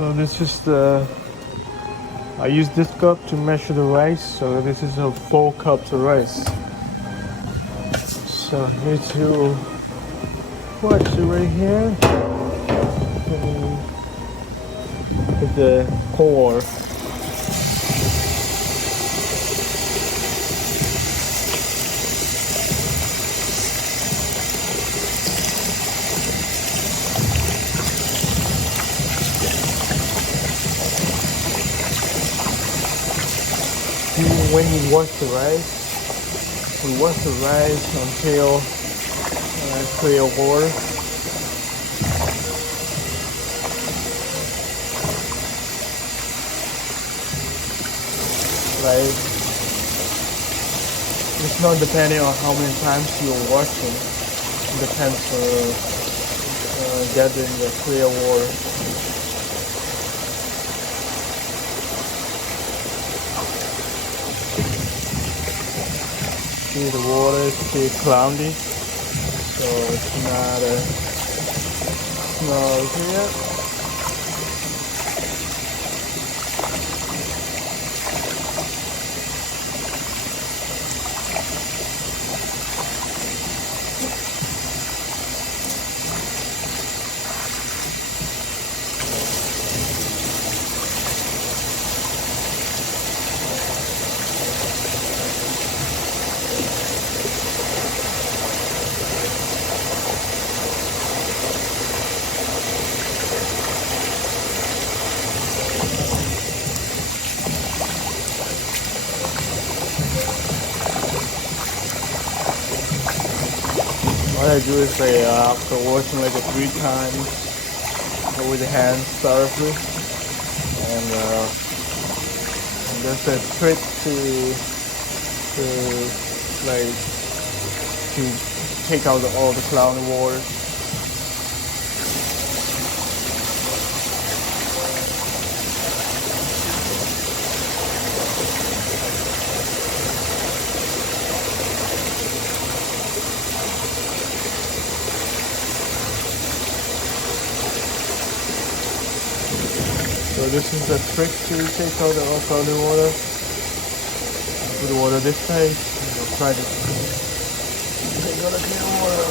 So this is the, I use this cup to measure the rice. So this is a 4 cups of rice. So I need to put it right here. With the cold water. When you wash the rice, we wash the rice until clear water. Like, it's not depending on how many times you're washing. It depends on gathering the clear water. See, the water is still cloudy, so it's not snow here. What I do is after washing like 3 times with the hands thoroughly, and there's a trick to take out all the cloudy water. So this is the trick to take out the cloudy water. Put the water this side. I'll try to take out the clear water.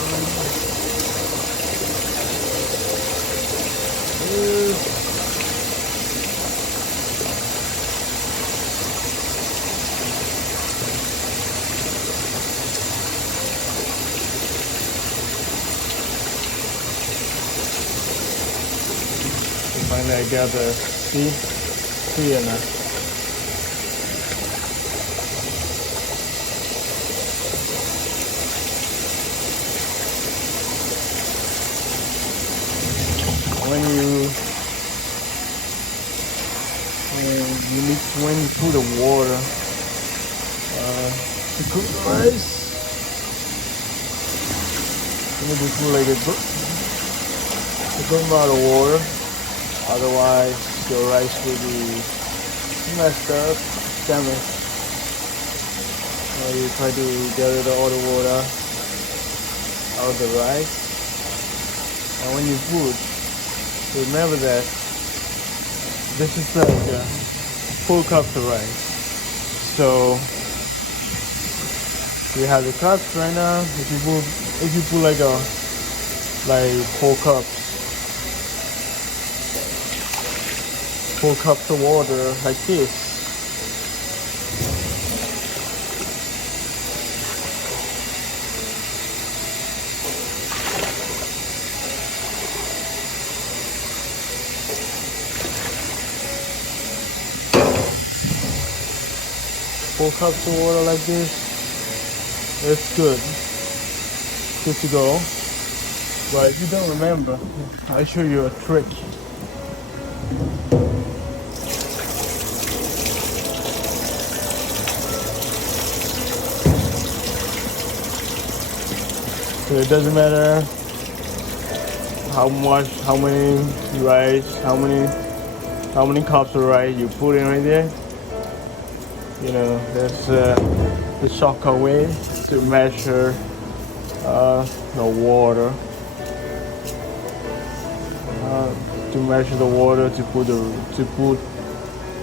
Finally, I got the see enough. When you put the water to cook the rice, you need to put like a good amount of water. Otherwise, your rice will be messed up, damaged. You try to get all the water out of the rice. And when you put, remember that this is like 4 cups of rice. So you have the cups right now. If you put like 4 cups. 4 cups of water like this. Four cups of water like this. It's good. Good to go. But if you don't remember, I'll show you a trick. So it doesn't matter how many rice, how many cups of rice you put in right there. You know, there's the shortcut way to measure the water. to measure the water to put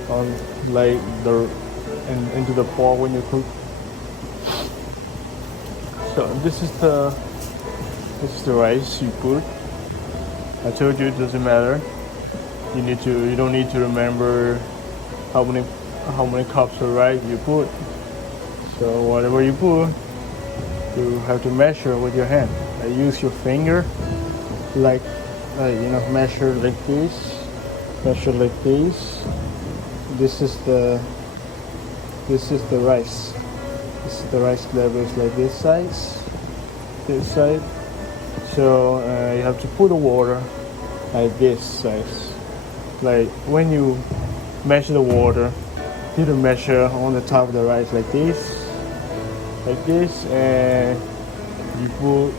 on like the into the pot when you cook. So this is the rice you put. I told you it doesn't matter. You don't need to remember how many cups of rice you put. So whatever you put, you have to measure with your hand. I use your finger, like measure like this, measure like this. This is the rice. This is the rice level is like this size, this side. So you have to put the water like this size. Like when you measure the water, you to measure on the top of the rice like this, and you put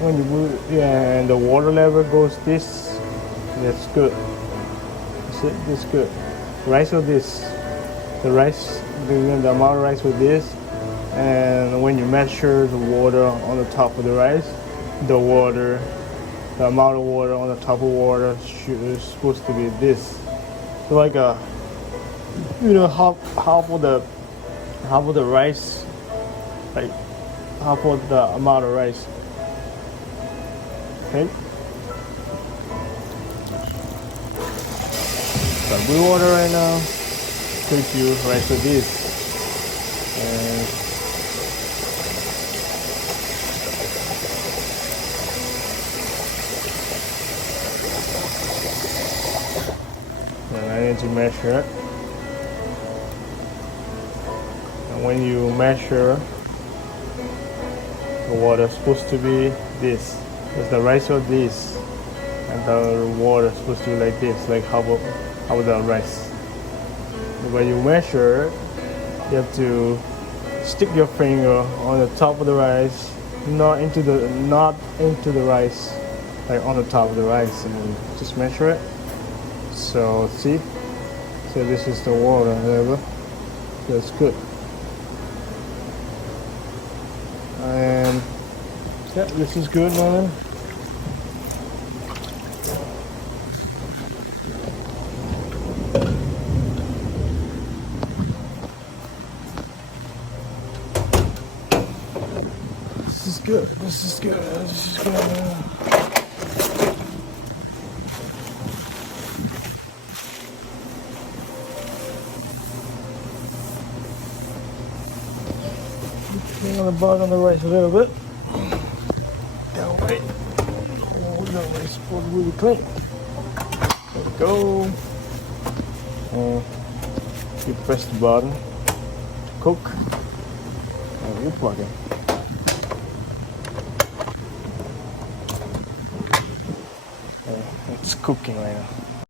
when you put and the water level goes this. That's good. That's it. That's good. Rice with this, the rice, the amount of rice with this, and when you measure the water on the top of the rice, the amount of water on the top of water is supposed to be this, so like a half of the rice, like half of the amount of rice. Okay. So blue water right now. Cook you rice with this. And I need to measure it. And when you measure, the water is supposed to be this. Because the rice was this, and the water is supposed to be like this, like how the rice. When you measure, you have to stick your finger on the top of the rice, not into the rice, like on the top of the rice, and just measure it. So see, so this is the water level. That's good. And yeah, this is good, man. This is good. This is good. This is good. On the bottom of the rice a little bit. That way. Oh, that way is supposed to be really clean. There we go. And you press the button to cook. And you plug it. It's cooking right now.